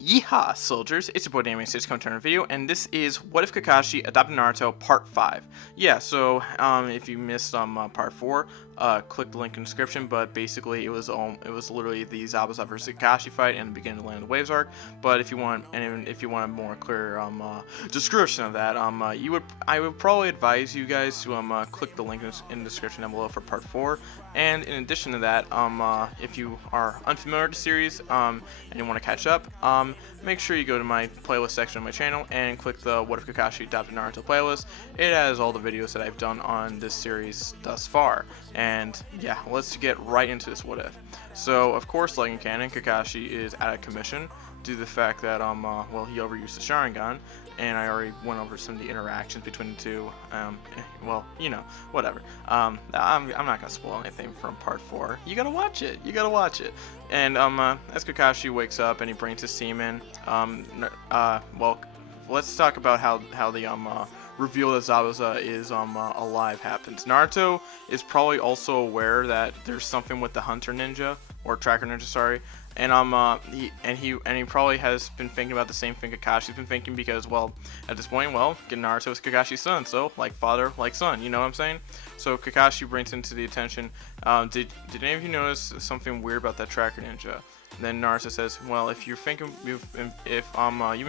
Yeehaw, soldiers! It's your boy Damien Stage coming to another video, and this is What If Kakashi Adopted Naruto Part 5. Yeah, so if you missed Part 4, click the link in the description. But basically, it was literally the Zabuza versus Kakashi fight and the beginning of the Land of the Waves arc. But if you want a more clear description of that, I would probably advise you guys to click the link in the description down below for Part 4. And in addition to that, if you are unfamiliar with the series and you want to catch up, make sure you go to my playlist section of my channel and click the What If Kakashi Adopted Naruto playlist. It has all the videos that I've done on this series thus far. And yeah, let's get right into this what if. So of course, like in canon, Kakashi is out of commission due to the fact that well, he overused the Sharingan, and I already went over some of the interactions between the two. Well, you know, whatever. I'm not gonna spoil anything from Part 4. You gotta watch it. You gotta watch it. And as Kakashi wakes up and he brings his semen, well, let's talk about how the reveal that Zabuza is alive happens. Naruto is probably also aware that there's something with the Hunter Ninja, or Tracker Ninja, sorry. And he probably has been thinking about the same thing Kakashi's been thinking, because, well, at this point, well, Naruto is Kakashi's son, so like father, like son, you know what I'm saying? So Kakashi brings into the attention, did any of you notice something weird about that Tracker Ninja? And then Naruto says, well, if you've been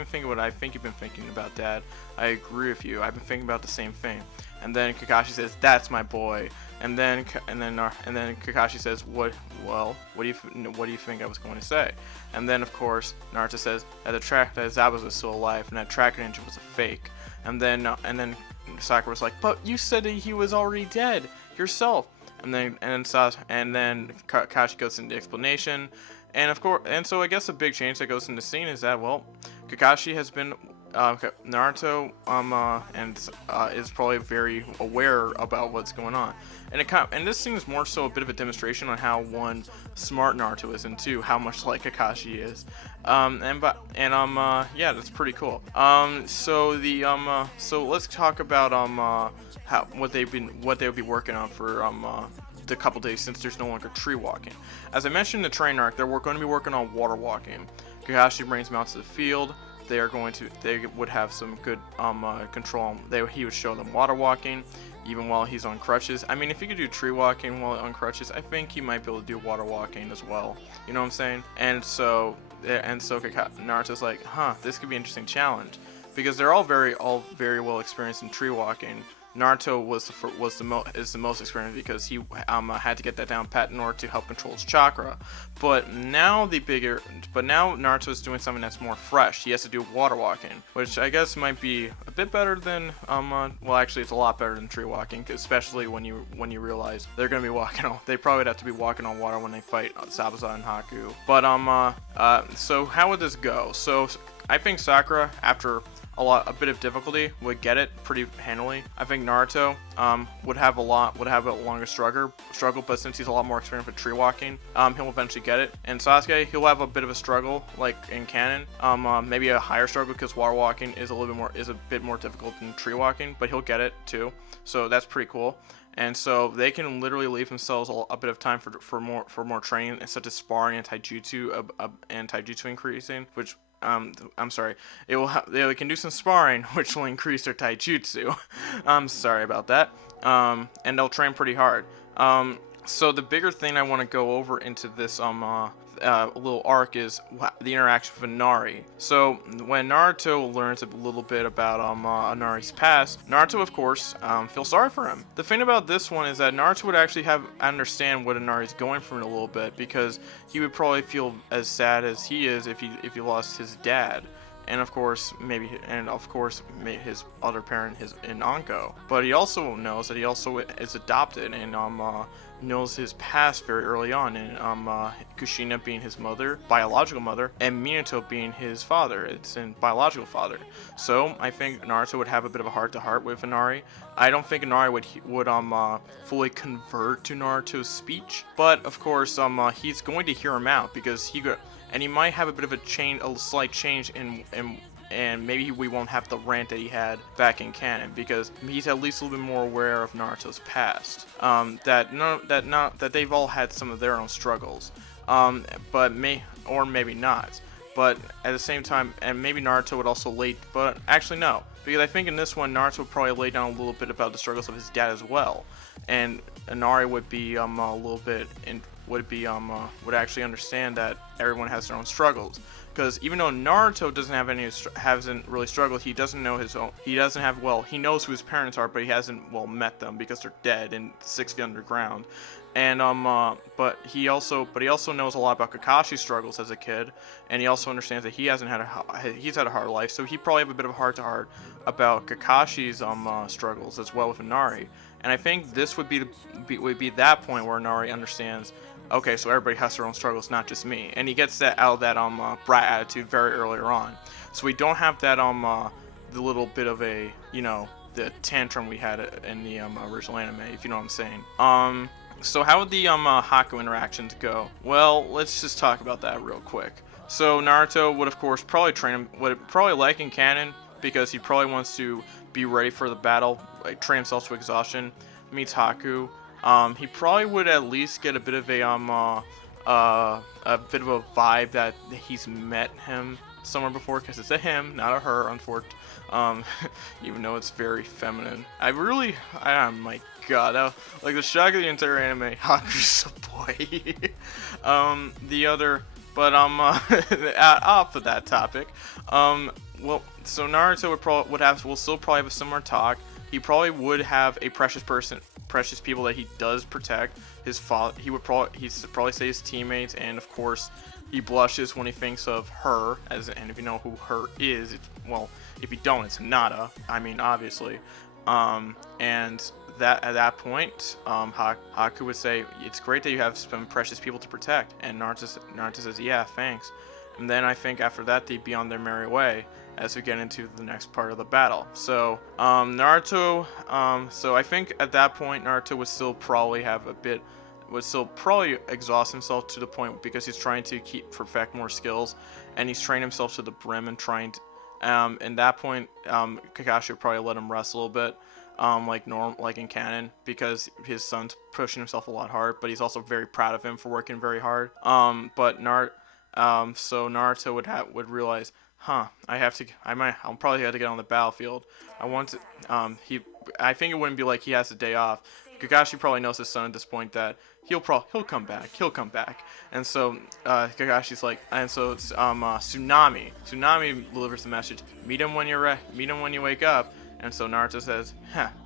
thinking what I think you've been thinking about, Dad, I agree with you. I've been thinking about the same thing. And then Kakashi says, that's my boy. And then Kakashi says, what do you think I was going to say? And then of course Naruto says that Zabuza was still alive and that Tracker Ninja was a fake. And then Sakura was like, but you said that he was already dead yourself. And then Kakashi goes into the explanation. And of course, and so I guess a big change that goes in the scene is that, well, Kakashi has been Naruto is probably very aware about what's going on, and this scene is more so a bit of a demonstration on how one smart Naruto is, and two, how much like Kakashi is, yeah, that's pretty cool. So let's talk about what they'll be working on for the couple days, since there's no longer tree walking. As I mentioned in the train arc, they're going to be working on water walking. Kakashi brings them out to the field. They would have some good control. He would show them water walking, even while he's on crutches. I mean, if he could do tree walking while on crutches, I think he might be able to do water walking as well. You know what I'm saying? And so Naruto's like, huh, this could be an interesting challenge, because they're all very well experienced in tree walking. Naruto is the most experienced, because he had to get that down pat in order to help control his chakra. But now Naruto is doing something that's more fresh. He has to do water walking, which I guess might be a bit better than well, actually it's a lot better than tree walking, especially when you realize they're gonna be walking on. They probably would have to be walking on water when they fight Zabuza and Haku. But so how would this go? So I think Sakura, after a bit of difficulty, would get it pretty handily. I think Naruto would have a longer struggle, but since he's a lot more experienced with tree walking, he'll eventually get it. And Sasuke, he'll have a bit of a struggle, like in canon, maybe a higher struggle, because water walking is a bit more difficult than tree walking, but he'll get it too. So that's pretty cool. And so they can literally leave themselves a bit of time for more training, such as sparring and taijutsu increasing, which I'm sorry, they can do some sparring, which will increase their taijutsu. I'm sorry about that. And they'll train pretty hard. So the bigger thing I want to go over into this little arc is the interaction with Inari. So when Naruto learns a little bit about Inari's past, Naruto of course feels sorry for him. The thing about this one is that Naruto would actually understand what Inari's going through in a little bit, because he would probably feel as sad as he is if he lost his dad. And of course, his other parent, his Anko. But he also knows that he also is adopted, and knows his past very early on, and Kushina being his mother, biological mother, and Minato being his father, it's in biological father. So I think Naruto would have a bit of a heart-to-heart with Inari. I don't think Inari would fully convert to Naruto's speech, but of course he's going to hear him out, because he might have a bit of a slight change and maybe we won't have the rant that he had back in canon, because he's at least a little bit more aware of Naruto's past. That they've all had some of their own struggles. but or maybe not. But at the same time, and maybe Naruto would also lay, but actually no, because I think in this one Naruto would probably lay down a little bit about the struggles of his dad as well, and Inari would be a little bit would actually understand that everyone has their own struggles. Because even though Naruto hasn't really struggled, he doesn't know his own. He doesn't have he knows who his parents are, but he hasn't met them because they're dead in 6 feet underground. And but he also knows a lot about Kakashi's struggles as a kid, and he also understands that he's had a hard life, so he probably have a bit of a heart to heart about Kakashi's struggles as well with Inari. And I think this would be that point where Inari understands, okay, so everybody has their own struggles, not just me, and he gets that out of that brat attitude very earlier on. So we don't have that the little bit of a the tantrum we had in the original anime, if you know what I'm saying. So how would the Haku interactions go? Well, let's just talk about that real quick. So Naruto would of course probably like in canon, because he probably wants to be ready for the battle, like train himself to exhaustion. Meets Haku. He probably would at least get a bit of a vibe that he's met him somewhere before, because it's a him, not a her, unfortunately. Even though it's very feminine. Oh my god, like the shock of the entire anime, Haku's a boy. Off of that topic, well, so Naruto will still probably have a similar talk. He probably would have a precious people that he does protect. His father, he'd probably say his teammates, and of course, he blushes when he thinks of her. And if you know who her is, if you don't, it's Hinata. I mean, obviously. And that at that point, Haku would say, "It's great that you have some precious people to protect." And Naruto says, "Yeah, thanks." And then I think after that, they'd be on their merry way as we get into the next part of the battle. So Naruto, so I think at that point Naruto would still probably exhaust himself to the point, because he's trying to perfect more skills, and he's trained himself to the brim and trying to, in that point, Kakashi would probably let him rest a little bit, like in canon, because his son's pushing himself a lot hard, but he's also very proud of him for working very hard. So Naruto would realize, I'll probably have to get on the battlefield. I think it wouldn't be like he has a day off. Kakashi probably knows his son at this point that he'll come back. And so Kakashi's like, and so it's Tsunami delivers the message: meet him when you wake up. And so Naruto says,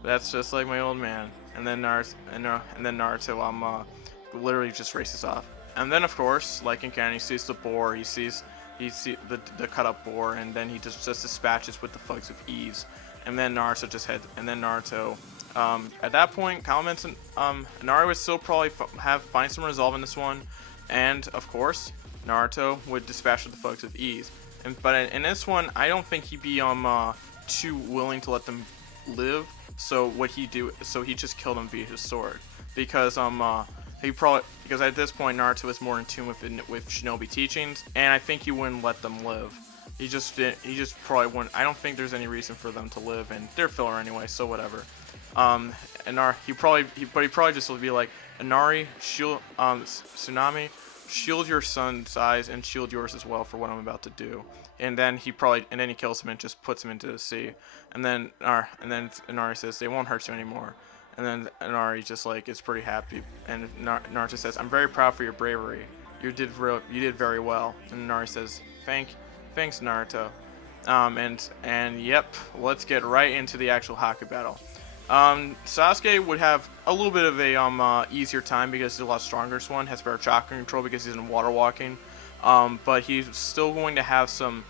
that's just like my old man. And then Naruto literally just races off. And then of course, like in canon, he sees the boar, he sees the cut up boar, and then he just dispatches with the thugs with ease. And then Naruto at that point comments, Inari would still probably find some resolve in this one, and of course Naruto would dispatch with the thugs with ease. But in this one, I don't think he'd be too willing to let them live. So what he do? So he just killed them via his sword, because because at this point Naruto is more in tune with shinobi teachings, and I think he wouldn't let them live. He just probably wouldn't. I don't think there's any reason for them to live, and they're filler anyway, so whatever. Inari, he probably just would be like, Inari, shield, Tsunami, shield your son's eyes and shield yours as well for what I'm about to do. And then he kills him and just puts him into the sea. And then Inari says, they won't hurt you anymore. And then Inari just is pretty happy. And Naruto says, I'm very proud for your bravery. You did very well. And Inari says, thanks Naruto. And yep, let's get right into the actual Haku battle. Sasuke would have a little bit of a easier time because he's a lot stronger. This one has better chakra control because he's in water walking. But he's still going to have some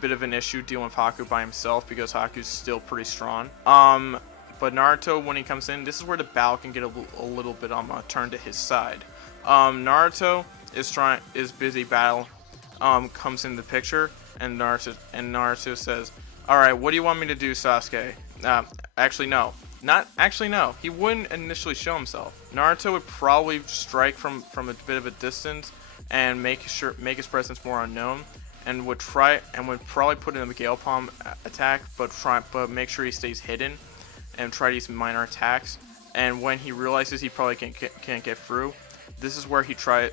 bit of an issue dealing with Haku by himself because Haku's still pretty strong. But Naruto, when he comes in, this is where the battle can get a little bit turned to his side. Naruto is busy battle. Comes in the picture, and Naruto says, "All right, what do you want me to do, Sasuke?" No. He wouldn't initially show himself. Naruto would probably strike from a bit of a distance and make his presence more unknown, and would probably put in a Gale Palm attack, but make sure he stays hidden and try to use minor attacks. And when he realizes he probably can't get through, this is where he probably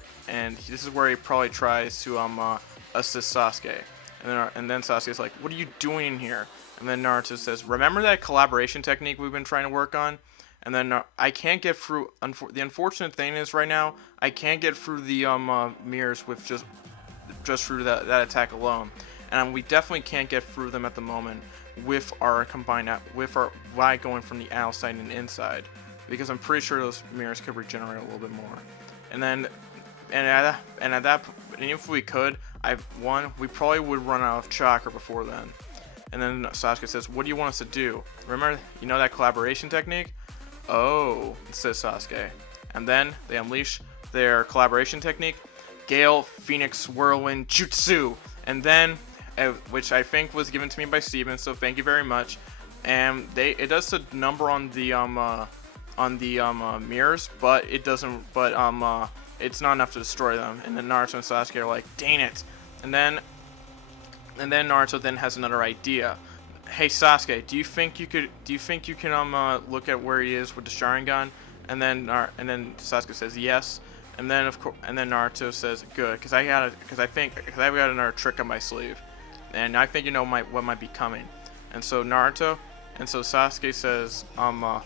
tries to assist Sasuke. And then Sasuke's like, "What are you doing in here?" And then Naruto says, "Remember that collaboration technique we've been trying to work on?" And then I can't get through. The unfortunate thing is right now I can't get through the mirrors with just through that attack alone, and we definitely can't get through them at the moment with our by going from the outside and inside, because I'm pretty sure those mirrors could regenerate a little bit more. And then and if we could, we probably would run out of chakra before then. And then Sasuke says, "What do you want us to do? Remember, you know that collaboration technique?" "Oh," says Sasuke. And then they unleash their collaboration technique, Gale Phoenix Whirlwind Jutsu. And then, which I think was given to me by Steven, so thank you very much. And it does a number on the mirrors, but it doesn't. But it's not enough to destroy them. And then Naruto and Sasuke are like, "Dang it!" And then Naruto then has another idea. "Hey Sasuke, do you think you can look at where he is with the Sharingan?" And then Sasuke says yes. And then Naruto says, "Good, because I've got another trick on my sleeve, and I think you know what might be coming." And so Sasuke says,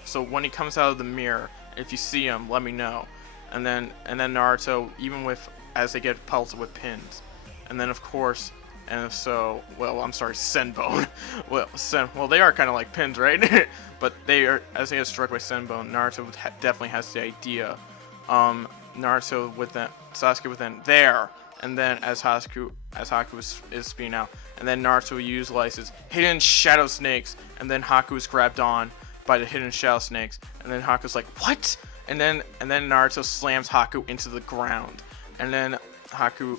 "So when he comes out of the mirror, if you see him, let me know." And then Naruto, even as they get pelted with pins, and then of course. And so, I'm sorry, Senbone. Well, they are kind of like pins, right? But as they get struck by Senbone, Naruto definitely has the idea. Sasuke with then there, and then as Haku is spinning out, and then Naruto utilizes hidden shadow snakes, and then Haku is grabbed on by the hidden shadow snakes, and then Haku's like, "What?" And then Naruto slams Haku into the ground, and then Haku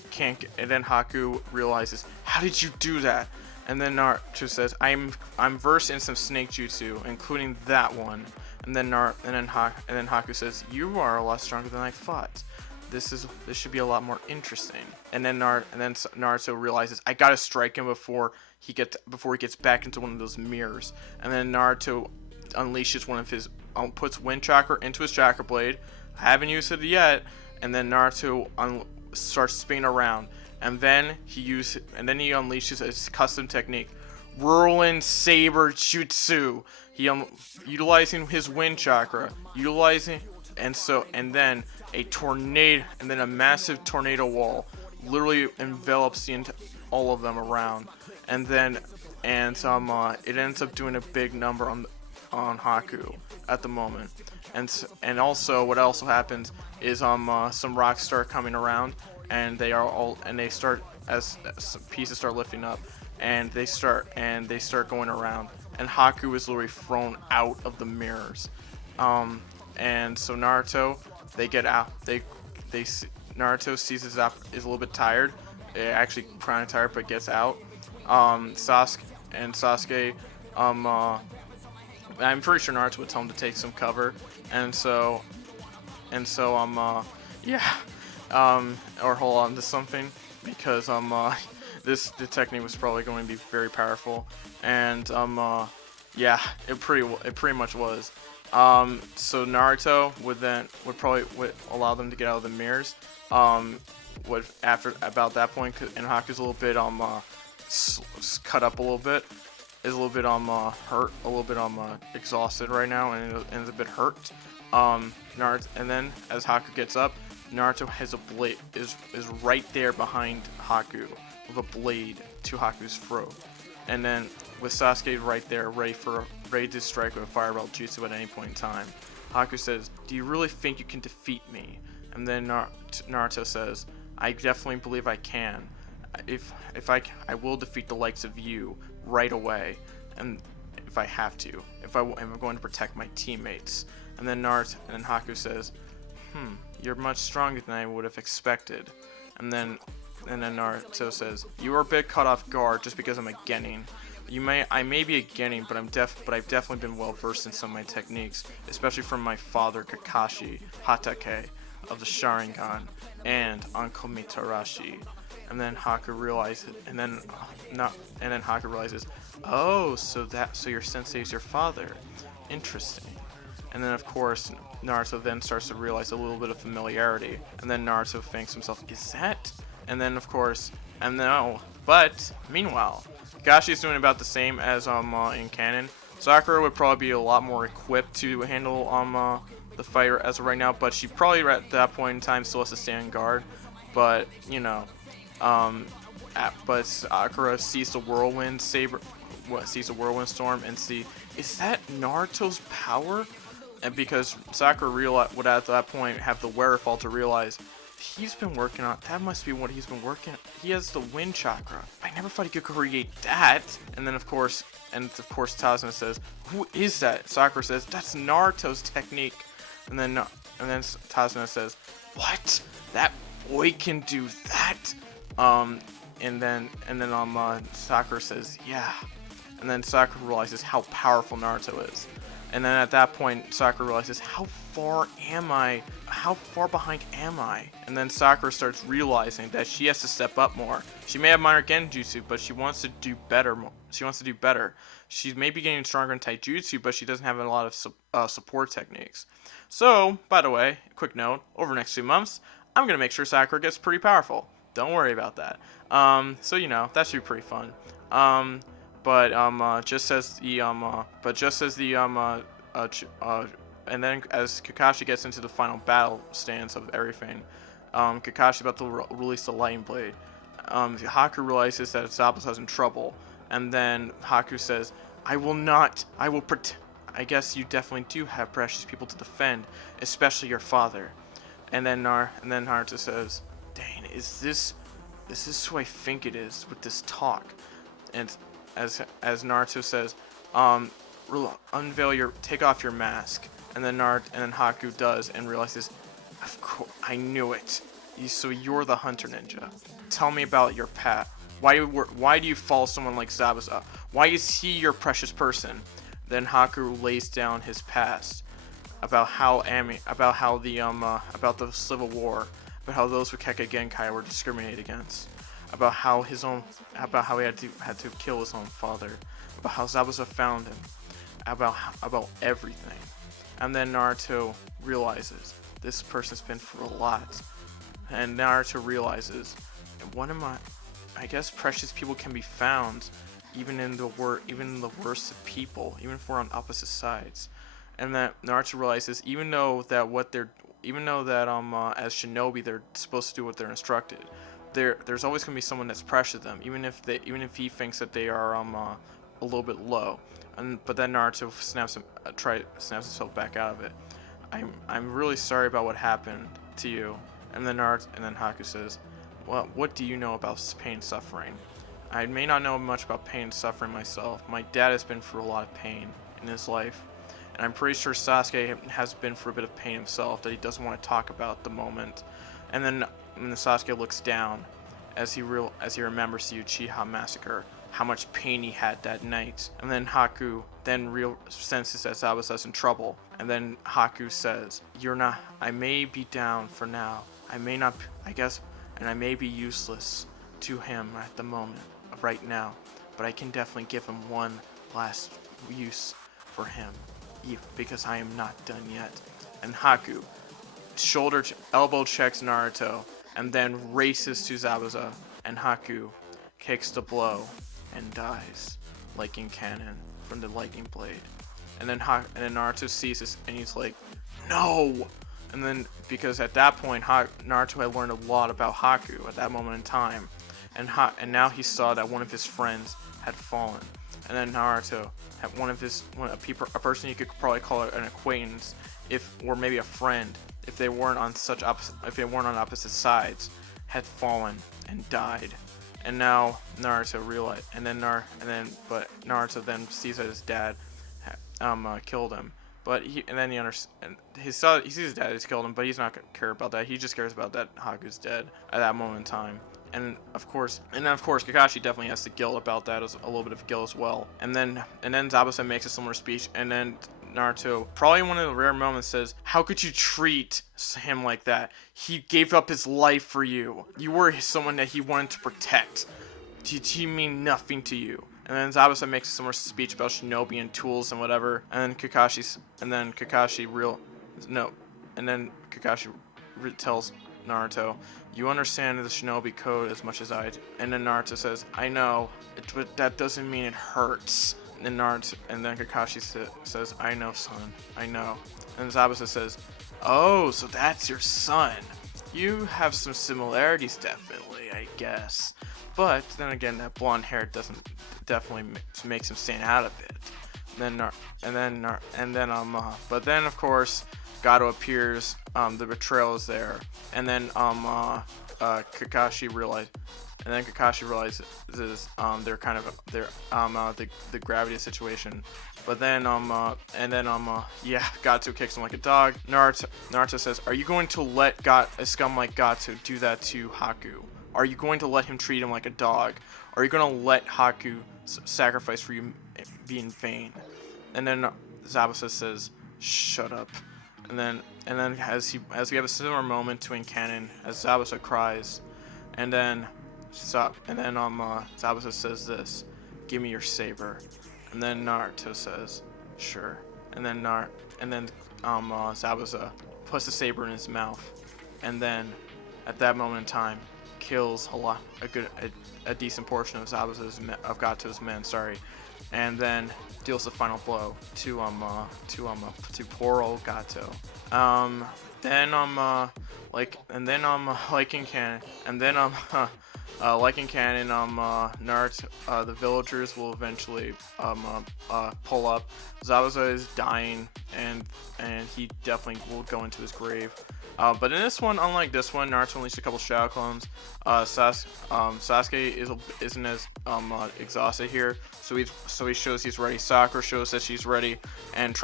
realizes, "How did you do that?" And then Naruto says, I'm versed in some snake jutsu, including that one." And then Haku says, "You are a lot stronger than I thought. This should be a lot more interesting." And then Naruto realizes, "I gotta strike him before he gets back into one of those mirrors." And then Naruto unleashes puts wind chakra into his chakra blade. I haven't used it yet. And then Naruto starts spinning around, and then he unleashes his custom technique, Whirlwind Saber Jutsu. Utilizing his wind chakra, and then a massive tornado wall literally envelops all of them around, and it ends up doing a big number on Haku at the moment. And also what also happens is some rocks start coming around, and they start as pieces start lifting up, and they start going around, and Haku is literally thrown out of the mirrors. And so Naruto, they get out. Naruto sees is a little bit tired, actually kind of tired, but gets out. Sasuke, I'm pretty sure Naruto would tell him to take some cover, or hold on to something, because the technique was probably going to be very powerful, and it pretty much was. So Naruto would allow them to get out of the mirrors. After about that point, and Haku's a little bit cut up a little bit. Is a little bit hurt, a little bit exhausted right now, and is a bit hurt. Naruto, and then as Haku gets up, Naruto has a blade is right there behind Haku with a blade to Haku's throat, and then with Sasuke right there, ready to strike with a fireball jutsu at any point in time. Haku says, "Do you really think you can defeat me?" And then Naruto says, "I definitely believe I can. I will defeat the likes of you right away, and if I have to, if I'm going to protect my teammates." And then Haku says, "You're much stronger than I would have expected." And then Naruto says, "You are a bit caught off guard just because I'm a genin. I may be a genin, but I've definitely been well versed in some of my techniques, especially from my father Kakashi Hatake of the Sharingan and Uncle Mitarashi." And then Haku realizes, "Oh, so your sensei is your father. Interesting." And then of course Naruto then starts to realize a little bit of familiarity, and then Naruto thinks to himself, is that? And then of course, and no, but meanwhile, Kakashi is doing about the same as in canon. Sakura would probably be a lot more equipped to handle the fight as of right now, but she probably at that point in time still has to stand guard. But you know, but Sakura sees the whirlwind saber, sees the whirlwind storm, and is that Naruto's power? And because Sakura would at that point have the wherewithal to realize he's been working on, that must be what he's been working on. He has the wind chakra. I never thought he could create that. And then of course Tazuna says, who is that? Sakura says, that's Naruto's technique. And then Tazuna says, what? That boy can do that? And then Sakura says, yeah. And then Sakura realizes how powerful Naruto is. And then at that point, Sakura realizes, how far am I? How far behind am I? And then Sakura starts realizing that she has to step up more. She may have minor genjutsu, but she wants to do better. She wants to do better. She's maybe getting stronger in taijutsu, but she doesn't have a lot of support techniques. So, by the way, quick note, over the next 2 months, I'm going to make sure Sakura gets pretty powerful. Don't worry about that. So, you know, that should be pretty fun. Just as the and then as Kakashi gets into the final battle stance of everything, Kakashi's about to release the lightning blade. Haku realizes that Zabuza's in trouble, and then Haku says, I will protect. I guess you definitely do have precious people to defend, especially your father. And then Naruto says, dang, is this who I think it is with this talk? And as Naruto says, take off your mask. And then Haku does and realizes, of course, I knew it. So you're the hunter ninja. Tell me about your path. Why do you follow someone like Zabuza? Why is he your precious person? Then Haku lays down his past about the Civil War, about how those with Keka Genkai were discriminated against, about how he had to kill his own father, about how Zabuza found him, about everything. And then Naruto realizes this person's been through a lot, and Naruto realizes, I guess precious people can be found even in the worst of people, even if we're on opposite sides. And that Naruto realizes even though that as shinobi they're supposed to do what they're instructed, there's always going to be someone that's precious to them, even if he thinks that they are a little bit low. But then Naruto snaps himself back out of it. I'm really sorry about what happened to you. And then Haku says, well, what do you know about pain and suffering? I may not know much about pain and suffering myself. My dad has been through a lot of pain in his life, and I'm pretty sure Sasuke has been through a bit of pain himself that he doesn't want to talk about at the moment. And then Sasuke looks down as he remembers the Uchiha massacre, how much pain he had that night. And then Haku senses that Zabuza's in trouble, and then Haku says, I may be down for now. I may not, I guess, and I may be useless to him at the moment, right now, but I can definitely give him one last use for him, because I am not done yet. And Haku elbow checks Naruto, and then races to Zabuza, and Haku kicks the blow and dies, like in canon, from the lightning blade. And then Naruto sees this, and he's like, no! And then, because at that point, Naruto had learned a lot about Haku at that moment in time, and now he saw that one of his friends had fallen. And then Naruto had a person you could probably call an acquaintance, or maybe a friend, if they weren't on opposite sides, had fallen and died. And now Naruto realized, but Naruto then sees that his dad killed him. But he sees his dad has killed him, but he's not gonna care about that. He just cares about that Haku's dead at that moment in time. And of course, Kakashi definitely has the guilt about that, as a little bit of guilt as well. And then Zabuza makes a similar speech, and then Naruto, probably one of the rare moments, says, how could you treat him like that? He gave up his life for you. You were someone that he wanted to protect. Did he mean nothing to you? And then Zabuza makes a similar speech about shinobi and tools and whatever. And then Kakashi no, and then Kakashi tells Naruto, "You understand the Shinobi code as much as I do." And then Naruto says, "I know, but that doesn't mean it hurts." And then Kakashi says, "I know, son, I know." And Zabuza says, "Oh, so that's your son. You have some similarities, definitely, I guess. But then again, that blonde hair definitely makes him stand out a bit." But then of course, Gato appears. The betrayal is there, and then Kakashi realizes they're kind of the gravity situation. But then yeah, Gato kicks him like a dog. Naruto says, "Are you going to let a scum like Gato do that to Haku? Are you going to let him treat him like a dog? Are you going to let Haku sacrifice for you be in vain?" And then Zabuza says, "Shut up." And then as we have a similar moment between canon as Zabuza cries, and then Zabuza says this, "Give me your saber." And then Naruto says, "Sure." And then Zabuza puts the saber in his mouth, and then at that moment in time kills a decent portion of Gato's men, and then deals the final blow to poor old Gato. Like in canon, Naruto, the villagers will eventually pull up. Zabuza is dying, and he definitely will go into his grave. But in this one, unlike this one, Naruto unleashed a couple Shadow Clones. Sasuke isn't as exhausted here, so he shows he's ready. Sakura shows that she's ready and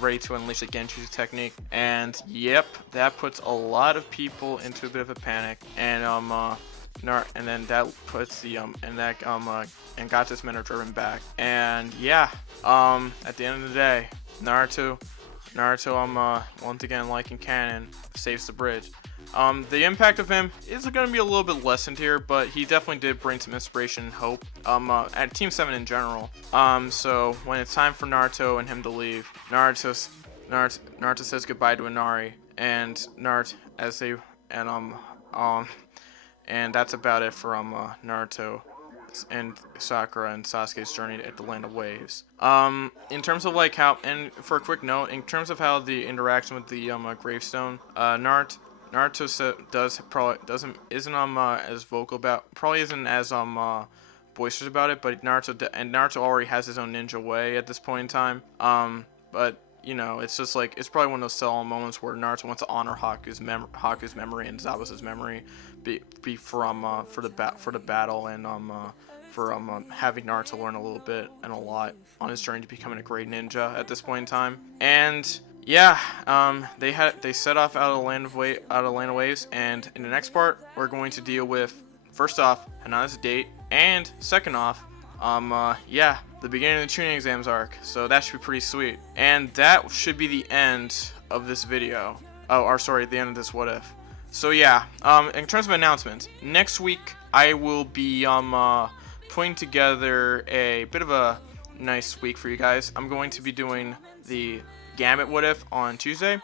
ready to unleash the Genjutsu technique. And yep, that puts a lot of people into a bit of a panic. And then that puts and Gato's men are driven back. And yeah, at the end of the day, Naruto, once again, like in canon, saves the bridge. The impact of him is going to be a little bit lessened here, but he definitely did bring some inspiration and hope at Team 7 in general. So when it's time for Naruto and him to leave, Naruto says goodbye to Inari, and and that's about it for Naruto and Sakura and Sasuke's journey at the Land of Waves. In terms of like how, and for a quick note, in terms of how the interaction with the gravestone, Naruto isn't as vocal about, probably isn't as boisterous about it, but Naruto already has his own ninja way at this point in time. But you know, it's just like, it's probably one of those solemn moments where Naruto wants to honor Haku's memory and Zabuza's memory, for the battle, and for having Naruto learn a little bit and a lot on his journey to becoming a great ninja at this point in time. And yeah, they set off out of the Land of Waves, and in the next part we're going to deal with, first off, Hinata's date, and second off, yeah, the beginning of the tuning exams arc. So that should be pretty sweet. And that should be the end of this video. The end of this what if. So yeah, in terms of announcements, next week I will be putting together a bit of a nice week for you guys. I'm going to be doing the Gambit what if on Tuesday.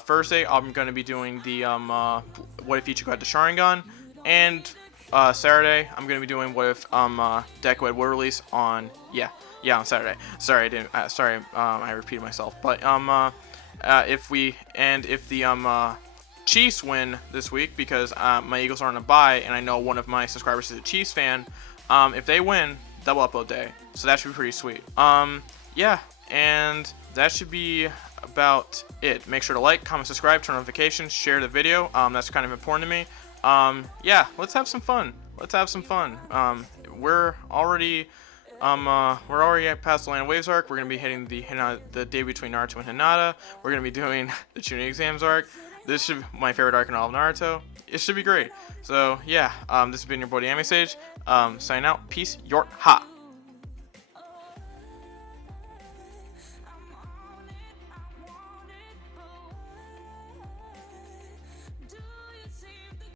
Thursday I'm going to be doing the what if Ichigo had the Sharingan, and Saturday I'm going to be doing what if Deku had War Release on on Saturday. Sorry, I didn't. I repeated myself. But if the Chiefs win this week, because my Eagles are on a bye, and I know one of my subscribers is a Chiefs fan. If they win, double upload day, so that should be pretty sweet. Yeah, and that should be about it. Make sure to like, comment, subscribe, turn notifications, share the video. That's kind of important to me. Yeah, let's have some fun. We're already past the Land of Waves arc. We're gonna be hitting the day between Naruto and Hinata. We're gonna be doing the Chunin exams arc. This should be my favorite arc in all of Naruto. It should be great. So yeah, this has been your boy the Anime Sage. Signing out. Peace. York ha.